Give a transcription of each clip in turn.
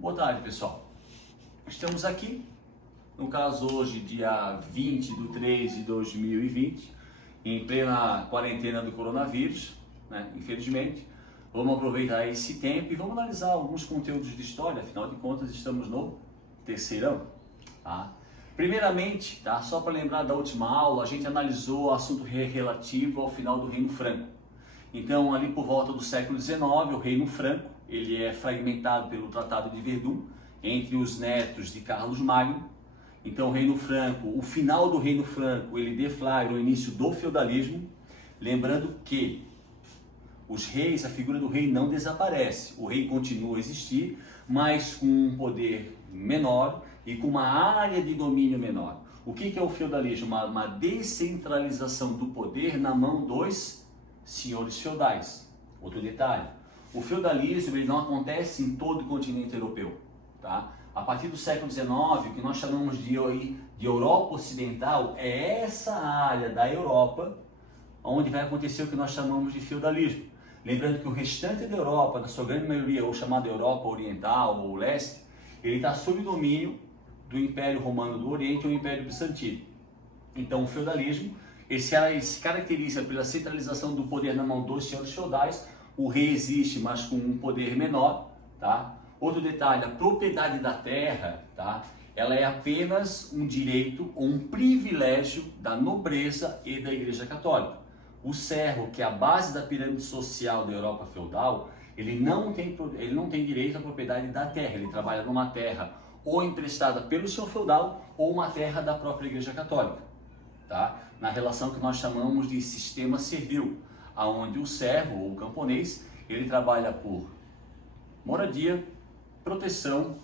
Boa tarde, pessoal. Estamos aqui, no caso hoje, dia 20/3/2020, em plena quarentena do coronavírus, né? Infelizmente. Vamos aproveitar esse tempo e vamos analisar alguns conteúdos de história, afinal de contas estamos no terceirão. Tá? Primeiramente, tá? Só para lembrar da última aula, a gente analisou o assunto relativo ao final do Reino Franco. Então, ali por volta do século XIX, o Reino Franco, ele é fragmentado pelo Tratado de Verdun entre os netos de Carlos Magno. Então, o Reino Franco, o final do Reino Franco, ele deflagra o início do feudalismo, lembrando que os reis, a figura do rei não desaparece, o rei continua a existir, mas com um poder menor e com uma área de domínio menor. O que é o feudalismo? Uma descentralização do poder na mão dos senhores feudais. Outro detalhe, o feudalismo ele não acontece em todo o continente europeu. Tá? A partir do século XIX, o que nós chamamos de Europa Ocidental é essa área da Europa onde vai acontecer o que nós chamamos de feudalismo. Lembrando que o restante da Europa, na sua grande maioria, ou chamada Europa Oriental ou Leste, ele está sob o domínio do Império Romano do Oriente ou Império Bizantino. Então o feudalismo ele se caracteriza pela centralização do poder na mão dos senhores feudais. O rei existe, mas com um poder menor. Tá? Outro detalhe, a propriedade da terra, tá? Ela é apenas um direito ou um privilégio da nobreza e da Igreja Católica. O servo, que é a base da pirâmide social da Europa feudal, ele não tem direito à propriedade da terra. Ele trabalha numa terra ou emprestada pelo senhor feudal ou uma terra da própria Igreja Católica. Tá? Na relação que nós chamamos de sistema servil, onde o servo ou o camponês, ele trabalha por moradia, proteção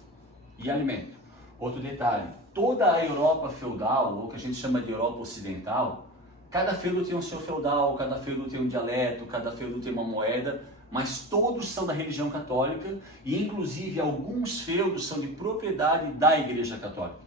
e alimento. Outro detalhe, toda a Europa feudal, ou que a gente chama de Europa Ocidental, cada feudo tem um seu feudal, cada feudo tem um dialeto, cada feudo tem uma moeda, mas todos são da religião católica e inclusive alguns feudos são de propriedade da Igreja Católica.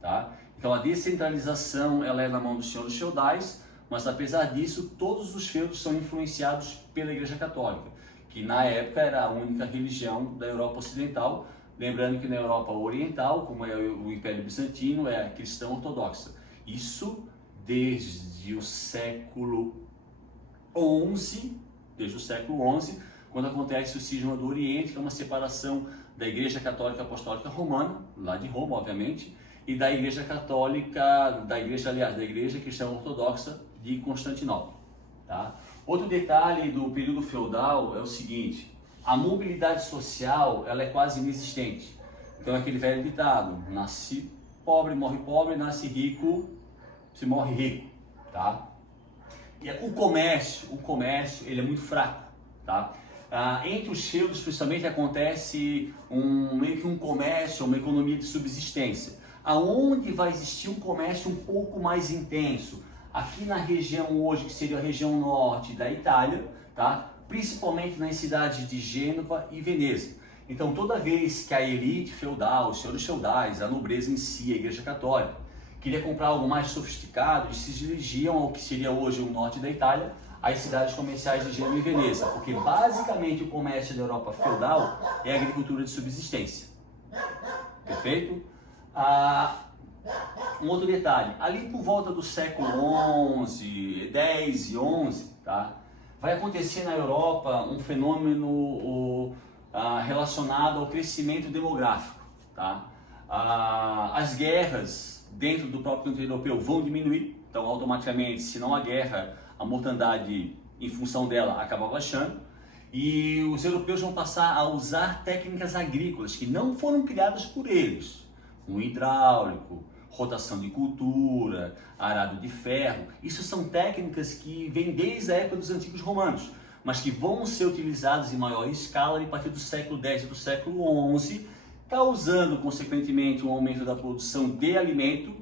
Tá? Então a descentralização ela é na mão dos senhores feudais, mas apesar disso todos os feudos são influenciados pela Igreja Católica, que na época era a única religião da Europa Ocidental, lembrando que na Europa Oriental, como é o Império Bizantino, é a cristã ortodoxa. Isso desde o século XI, quando acontece o cisma do Oriente, que é uma separação da Igreja Católica Apostólica Romana, lá de Roma, obviamente, e da Igreja Cristã Ortodoxa de Constantinopla. Tá? Outro detalhe do período feudal é o seguinte, a mobilidade social ela é quase inexistente. Então é aquele velho ditado, nasce pobre, nasce rico, se morre rico, tá? E o comércio ele é muito fraco, tá? Entre os feudos, principalmente, acontece meio que um comércio, uma economia de subsistência, aonde vai existir um comércio um pouco mais intenso, aqui na região hoje, que seria a região norte da Itália, tá? Principalmente nas cidades de Gênova e Veneza. Então, toda vez que a elite feudal, os senhores feudais, a nobreza em si, a Igreja Católica, queria comprar algo mais sofisticado, eles se dirigiam ao que seria hoje o norte da Itália, as cidades comerciais de Gênova e Veneza, porque basicamente o comércio da Europa feudal é a agricultura de subsistência. Perfeito? Um outro detalhe, ali por volta do século XI, 10 e 11, tá? Vai acontecer na Europa um fenômeno relacionado ao crescimento demográfico. Tá? As guerras dentro do próprio continente europeu vão diminuir, então automaticamente, se não há guerra, a mortandade em função dela acaba baixando, e os europeus vão passar a usar técnicas agrícolas que não foram criadas por eles, um hidráulico, rotação de cultura, arado de ferro. Isso são técnicas que vêm desde a época dos antigos romanos, mas que vão ser utilizadas em maior escala a partir do século X e do século XI, causando, consequentemente, um aumento da produção de alimento.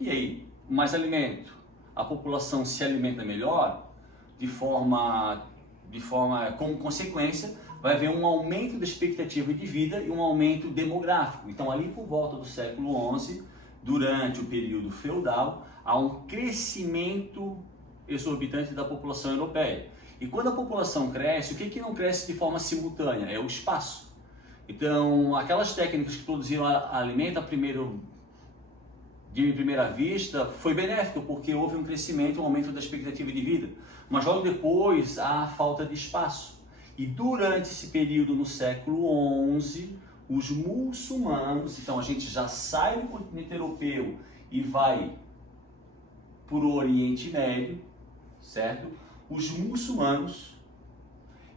E aí, mais alimento, a população se alimenta melhor, como consequência, vai haver um aumento da expectativa de vida e um aumento demográfico. Então, ali por volta do século XI, durante o período feudal, há um crescimento exorbitante da população europeia. E quando a população cresce, o que não cresce de forma simultânea? É o espaço. Então, aquelas técnicas que produziram alimento de primeira vista, foi benéfico, porque houve um crescimento, um aumento da expectativa de vida. Mas logo depois, há falta de espaço. E durante esse período, no século XI, os muçulmanos, então a gente já sai do continente europeu e vai para o Oriente Médio, certo? Os muçulmanos,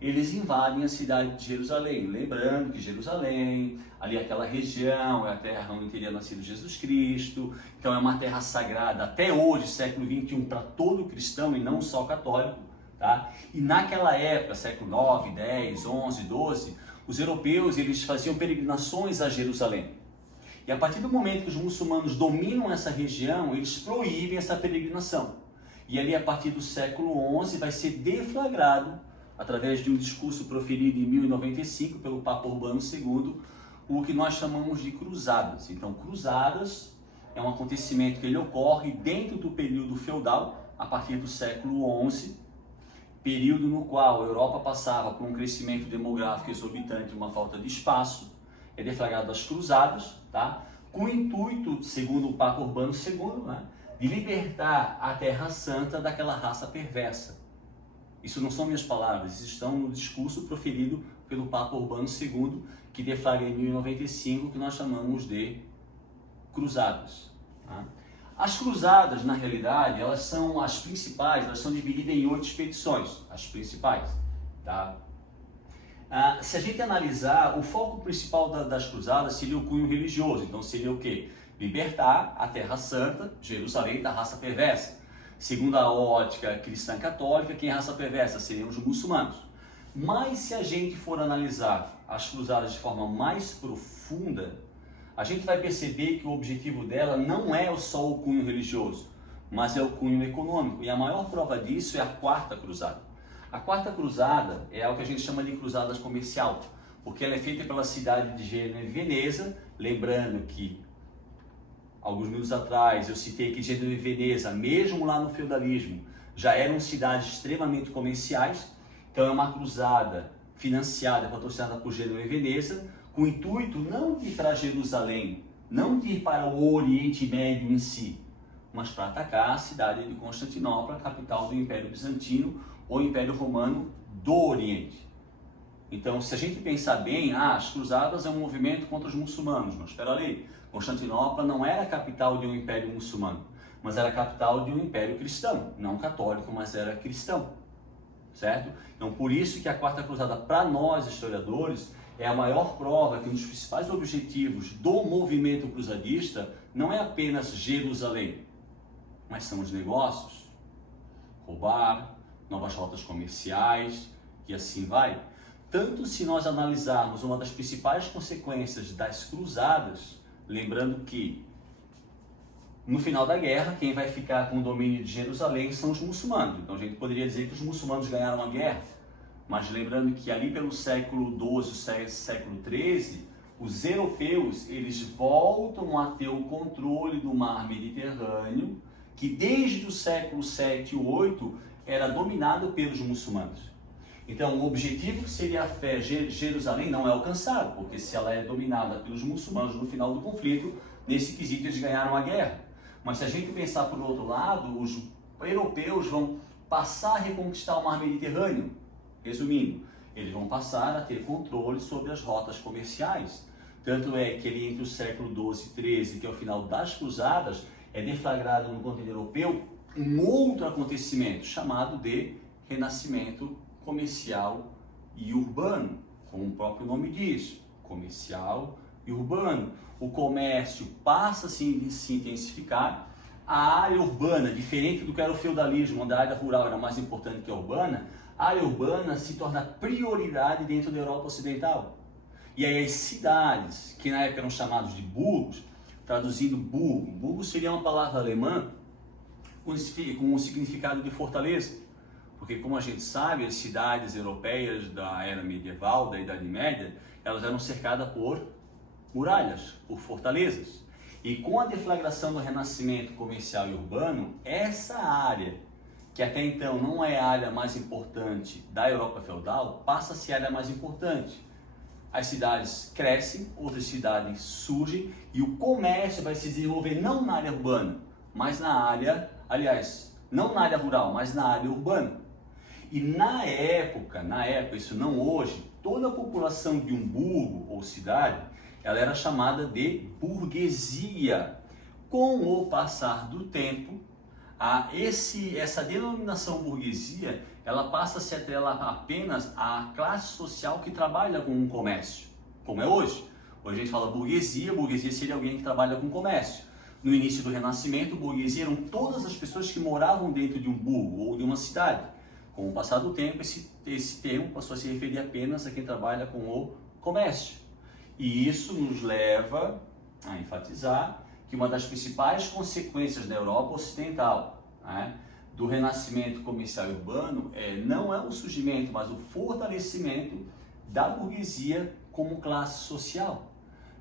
eles invadem a cidade de Jerusalém. Lembrando que Jerusalém, ali aquela região, é a terra onde teria nascido Jesus Cristo. Então é uma terra sagrada até hoje, século XXI, para todo cristão e não só católico. Tá? E naquela época, século IX, X, XI, XII, os europeus eles faziam peregrinações a Jerusalém. E a partir do momento que os muçulmanos dominam essa região, eles proíbem essa peregrinação. E ali, a partir do século XI, vai ser deflagrado, através de um discurso proferido em 1095 pelo Papa Urbano II, o que nós chamamos de cruzadas. Então, cruzadas é um acontecimento que ele ocorre dentro do período feudal, a partir do século XI, período no qual a Europa passava por um crescimento demográfico exorbitante e uma falta de espaço. É deflagrado as cruzadas, tá? Com o intuito, segundo o Papa Urbano II, né, de libertar a Terra Santa daquela raça perversa. Isso não são minhas palavras, isso estão no discurso proferido pelo Papa Urbano II, que deflagra em 1095, que nós chamamos de cruzadas. Tá? As cruzadas, na realidade, elas são as principais, elas são divididas em 8 expedições, as principais. Tá? Se a gente analisar, o foco principal das cruzadas seria o cunho religioso. Então seria o quê? Libertar a Terra Santa, Jerusalém, da raça perversa. Segundo a ótica cristã católica, quem é raça perversa seriam os muçulmanos. Mas se a gente for analisar as cruzadas de forma mais profunda, a gente vai perceber que o objetivo dela não é só o cunho religioso, mas é o cunho econômico. E a maior prova disso é a Quarta Cruzada. A Quarta Cruzada é o que a gente chama de cruzada comercial, porque ela é feita pela cidade de Gênova e Veneza, lembrando que alguns minutos atrás eu citei que Gênova e Veneza, mesmo lá no feudalismo, já eram cidades extremamente comerciais. Então é uma cruzada financiada, patrocinada por Gênova e Veneza, com o intuito não de ir para Jerusalém, não de ir para o Oriente Médio em si, mas para atacar a cidade de Constantinopla, capital do Império Bizantino ou Império Romano do Oriente. Então, se a gente pensar bem, as cruzadas é um movimento contra os muçulmanos, mas espera aí, Constantinopla não era a capital de um império muçulmano, mas era a capital de um império cristão, não católico, mas era cristão, certo? Então, por isso que a Quarta Cruzada, para nós historiadores, é a maior prova que um dos principais objetivos do movimento cruzadista não é apenas Jerusalém, mas são os negócios, roubar, novas rotas comerciais e assim vai. Tanto se nós analisarmos uma das principais consequências das cruzadas, lembrando que no final da guerra, quem vai ficar com o domínio de Jerusalém são os muçulmanos. Então a gente poderia dizer que os muçulmanos ganharam a guerra, mas lembrando que ali pelo século XII, século XIII, os europeus eles voltam a ter o controle do mar Mediterrâneo, que desde o século VII e VIII era dominado pelos muçulmanos. Então, o objetivo que seria a fé Jerusalém não é alcançado, porque se ela é dominada pelos muçulmanos no final do conflito, nesse quesito eles ganharam a guerra. Mas se a gente pensar por outro lado, os europeus vão passar a reconquistar o mar Mediterrâneo. Resumindo, eles vão passar a ter controle sobre as rotas comerciais. Tanto é que ali entre o século XII e XIII, que é o final das cruzadas, é deflagrado no continente europeu um outro acontecimento chamado de renascimento comercial e urbano, como o próprio nome diz, comercial e urbano. O comércio passa a se intensificar, a área urbana, diferente do que era o feudalismo, onde a área rural era mais importante que a urbana, a área urbana se torna prioridade dentro da Europa Ocidental. E aí as cidades, que na época eram chamadas de burgos, traduzindo burgo, burgo seria uma palavra alemã com o significado de fortaleza. Porque, como a gente sabe, as cidades europeias da era medieval, da Idade Média, elas eram cercadas por muralhas, por fortalezas. E com a deflagração do renascimento comercial e urbano, essa área, que até então não é a área mais importante da Europa feudal, passa a ser a área mais importante. as cidades crescem, outras cidades surgem e o comércio vai se desenvolver não na área urbana, mas na área, aliás, não na área rural, mas na área urbana. E na época, isso não hoje, toda a população de um burgo ou cidade, ela era chamada de burguesia. Com o passar do tempo, essa denominação burguesia, ela passa a se atrelar apenas à classe social que trabalha com o comércio, como é hoje. Hoje a gente fala burguesia seria alguém que trabalha com comércio. No início do Renascimento, burguesia eram todas as pessoas que moravam dentro de um burgo ou de uma cidade. Com o passar do tempo, esse termo passou a se referir apenas a quem trabalha com o comércio. E isso nos leva a enfatizar que uma das principais consequências na Europa Ocidental, né, do renascimento comercial e urbano não é o surgimento, mas o fortalecimento da burguesia como classe social.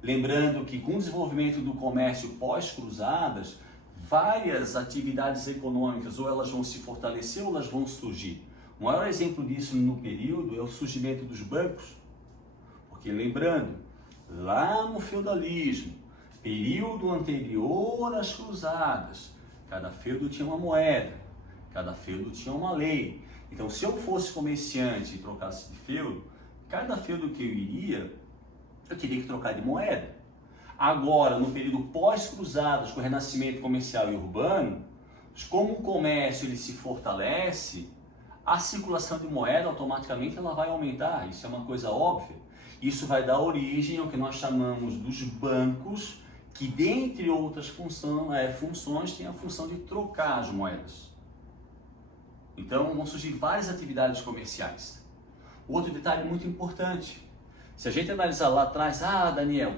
Lembrando que com o desenvolvimento do comércio pós-cruzadas, várias atividades econômicas ou elas vão se fortalecer ou elas vão surgir. O maior exemplo disso no período é o surgimento dos bancos, porque lembrando, lá no feudalismo, período anterior às cruzadas, cada feudo tinha uma moeda, cada feudo tinha uma lei. Então, se eu fosse comerciante e trocasse de feudo, cada feudo que eu iria, eu teria que trocar de moeda. Agora, no período pós-cruzadas, com o renascimento comercial e urbano, como o comércio ele se fortalece, a circulação de moeda automaticamente ela vai aumentar. Isso é uma coisa óbvia. Isso vai dar origem ao que nós chamamos dos bancos, que dentre outras funções tem a função de trocar as moedas. Então vão surgir várias atividades comerciais. Outro detalhe muito importante, se a gente analisar lá atrás, Daniel,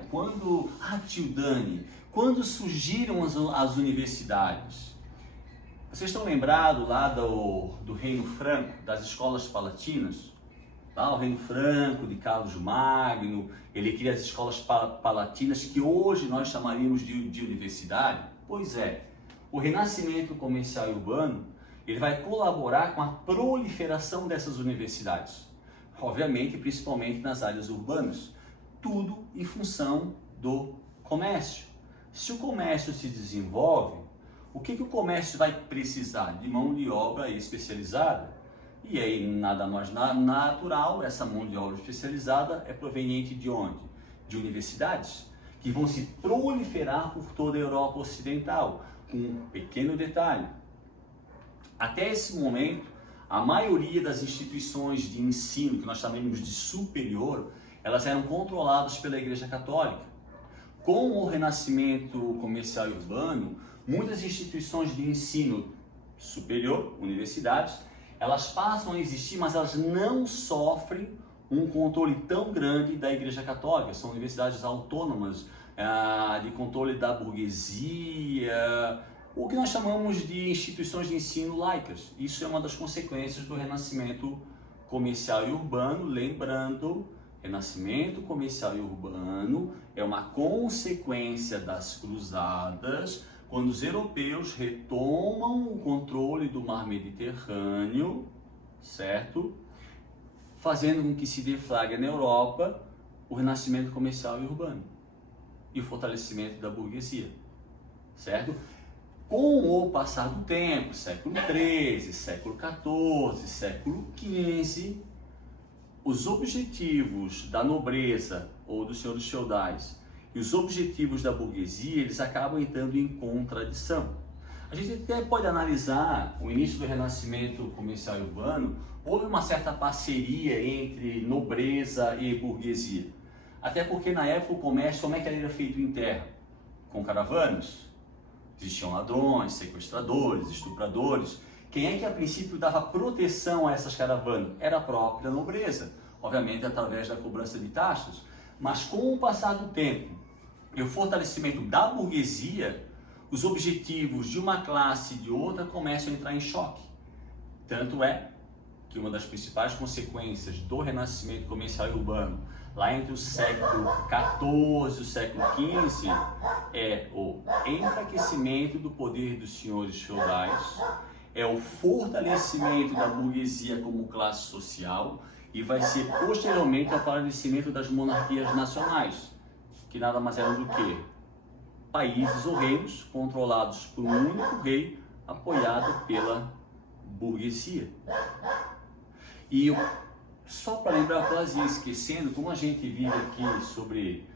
tio Dani, quando surgiram as universidades? Vocês estão lembrados lá do Reino Franco, das escolas palatinas? Lá o Reino Franco, de Carlos Magno, ele cria as escolas palatinas que hoje nós chamaríamos de universidade. Pois é, o renascimento comercial e urbano, ele vai colaborar com a proliferação dessas universidades. Obviamente, principalmente nas áreas urbanas. Tudo em função do comércio. Se o comércio se desenvolve, o que o comércio vai precisar? De mão de obra especializada. E aí, nada mais natural, essa mão de obra especializada é proveniente de onde? De universidades, que vão se proliferar por toda a Europa Ocidental. Um pequeno detalhe. Até esse momento, a maioria das instituições de ensino, que nós chamamos de superior, elas eram controladas pela Igreja Católica. Com o renascimento comercial e urbano, muitas instituições de ensino superior, universidades, elas passam a existir, mas elas não sofrem um controle tão grande da Igreja Católica. São universidades autônomas, de controle da burguesia, o que nós chamamos de instituições de ensino laicas. Isso é uma das consequências do renascimento comercial e urbano. Lembrando, renascimento comercial e urbano é uma consequência das cruzadas, quando os europeus retomam o controle do mar Mediterrâneo, certo? Fazendo com que se deflagre na Europa o renascimento comercial e urbano e o fortalecimento da burguesia, certo? Com o passar do tempo, século XIII, século XIV, século XV, os objetivos da nobreza ou dos senhores feudais e os objetivos da burguesia, eles acabam entrando em contradição. A gente até pode analisar o início do renascimento comercial e urbano, houve uma certa parceria entre nobreza e burguesia. Até porque na época o comércio, como é que ele era feito em terra? Com caravanas. Existiam ladrões, sequestradores, estupradores. Quem é que a princípio dava proteção a essas caravanas? Era a própria nobreza, obviamente através da cobrança de taxas. Mas com o passar do tempo e o fortalecimento da burguesia, os objetivos de uma classe e de outra começam a entrar em choque. Tanto é que uma das principais consequências do renascimento comercial e urbano, lá entre o século XIV e o século XV, é o enfraquecimento do poder dos senhores feudais, é o fortalecimento da burguesia como classe social e vai ser posteriormente ao aparecimento das monarquias nacionais, que nada mais eram do que países ou reinos controlados por um único rei, apoiado pela burguesia. E só para lembrar, quase esquecendo, como a gente vive aqui sobre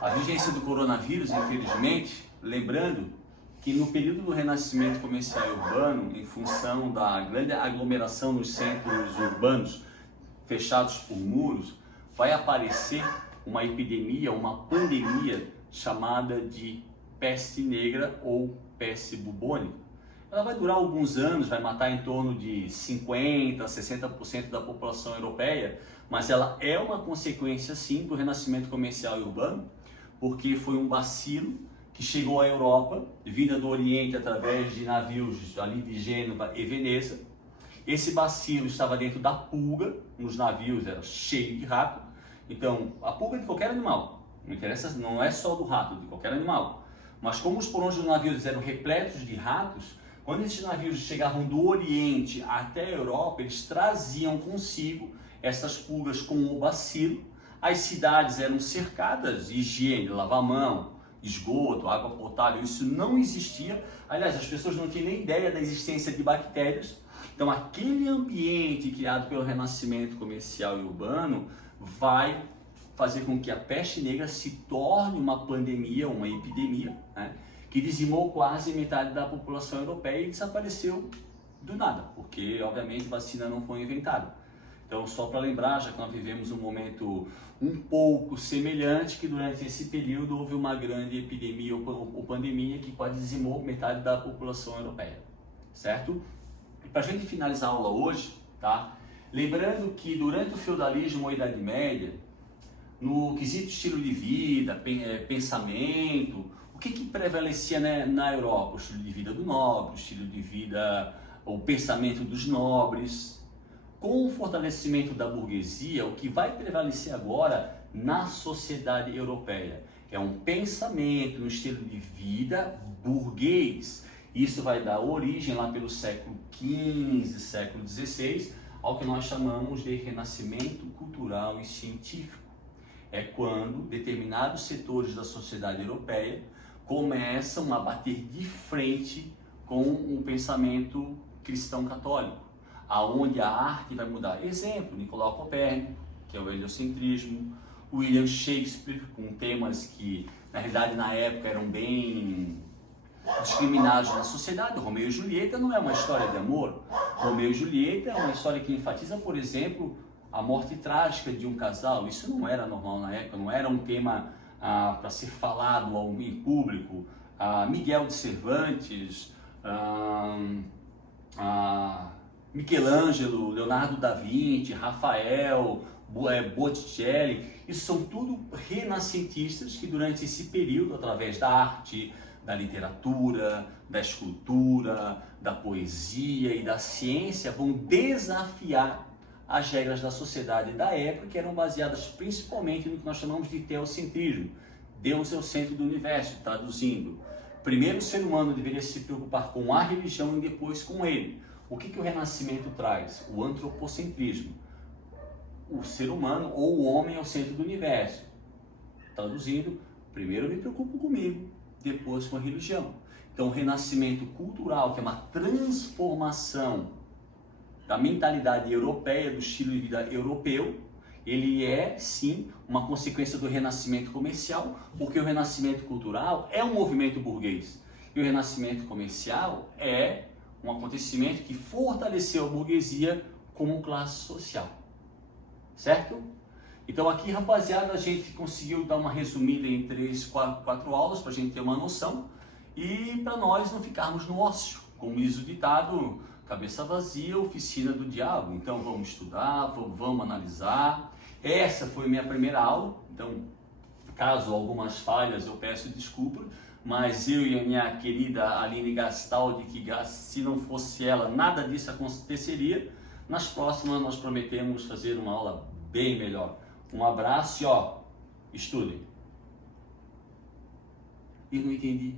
a vigência do coronavírus, infelizmente, lembrando que no período do renascimento comercial e urbano, em função da grande aglomeração nos centros urbanos fechados por muros, vai aparecer uma epidemia, uma pandemia chamada de peste negra ou peste bubônica. Ela vai durar alguns anos, vai matar em torno de 50%, 60% da população europeia, mas ela é uma consequência sim do renascimento comercial e urbano, porque foi um bacilo que chegou à Europa, vinda do Oriente através de navios ali de Gênova e Veneza. Esse bacilo estava dentro da pulga, nos navios era cheio de rato. Então, a pulga é de qualquer animal, não interessa, não é só do rato, de qualquer animal. Mas como os porões dos navios eram repletos de ratos, quando esses navios chegavam do Oriente até a Europa, eles traziam consigo essas pulgas com o bacilo. As cidades eram cercadas, higiene, lavar a mão, esgoto, água potável, isso não existia. Aliás, as pessoas não tinham nem ideia da existência de bactérias. Então, aquele ambiente criado pelo renascimento comercial e urbano vai fazer com que a peste negra se torne uma pandemia, uma epidemia, né, que dizimou quase metade da população europeia e desapareceu do nada, porque, obviamente, vacina não foi inventada. Então, só para lembrar, já que nós vivemos um momento um pouco semelhante, que durante esse período houve uma grande epidemia ou pandemia que quase dizimou metade da população europeia, certo? E para a gente finalizar a aula hoje, tá? Lembrando que durante o feudalismo ou a Idade Média, no quesito estilo de vida, pensamento, o que prevalecia, né, na Europa? O estilo de vida do nobre, o estilo de vida, o pensamento dos nobres. Com o fortalecimento da burguesia, o que vai prevalecer agora na sociedade europeia é um pensamento, um estilo de vida burguês. Isso vai dar origem lá pelo século XV, século XVI, ao que nós chamamos de renascimento cultural e científico. É quando determinados setores da sociedade europeia começam a bater de frente com o pensamento cristão católico, aonde a arte vai mudar. Exemplo, Nicolau Copérnico, que é o heliocentrismo, William Shakespeare, com temas que, na realidade, na época eram bem discriminados na sociedade. Romeu e Julieta não é uma história de amor. Romeu e Julieta é uma história que enfatiza, por exemplo, a morte trágica de um casal. Isso não era normal na época, não era um tema para ser falado em público. Miguel de Cervantes, Michelangelo, Leonardo da Vinci, Rafael, Botticelli, isso são tudo renascentistas que durante esse período, através da arte, da literatura, da escultura, da poesia e da ciência, vão desafiar as regras da sociedade da época, que eram baseadas principalmente no que nós chamamos de teocentrismo. Deus é o centro do universo, traduzindo. Primeiro o ser humano deveria se preocupar com a religião e depois com ele. O que o Renascimento traz? O antropocentrismo. O ser humano ou o homem é o centro do universo. Traduzindo, primeiro eu me preocupo comigo, depois com a religião. Então o renascimento cultural, que é uma transformação da mentalidade europeia, do estilo de vida europeu, ele é sim uma consequência do renascimento comercial, porque o renascimento cultural é um movimento burguês. E o renascimento comercial é um acontecimento que fortaleceu a burguesia como classe social, certo? Então aqui, rapaziada, a gente conseguiu dar uma resumida em 4 aulas para a gente ter uma noção e para nós não ficarmos no ócio, como diz o ditado, cabeça vazia, oficina do diabo. Então vamos estudar, vamos analisar. Essa foi minha primeira aula, então caso algumas falhas eu peço desculpa, mas eu e a minha querida Aline Gastaldi, que se não fosse ela, nada disso aconteceria. Nas próximas nós prometemos fazer uma aula bem melhor. Um abraço e estudem. E não entendi.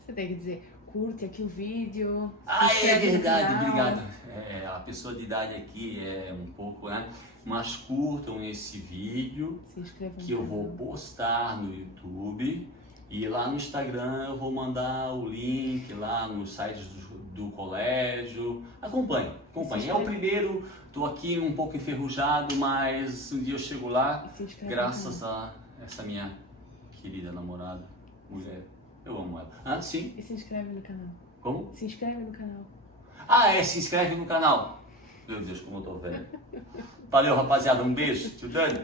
Você tem que dizer, curte aqui o vídeo. Ah, se é inscreve no verdade, canal. obrigado. A pessoa de idade aqui é um pouco, né? Mas curtam esse vídeo Se inscreve no que eu canal. vou postar no YouTube e lá no Instagram eu vou mandar o link lá nos sites do colégio. Acompanhe. É o primeiro, tô aqui um pouco enferrujado, mas um dia eu chego lá, E se inscreve no graças a essa minha querida namorada, mulher. Eu amo ela. Ah, sim. E se inscreve no canal. Como? Se inscreve no canal. Ah, se inscreve no canal. Meu Deus, como eu tô velho. Valeu, rapaziada. Um beijo. Tio Dani.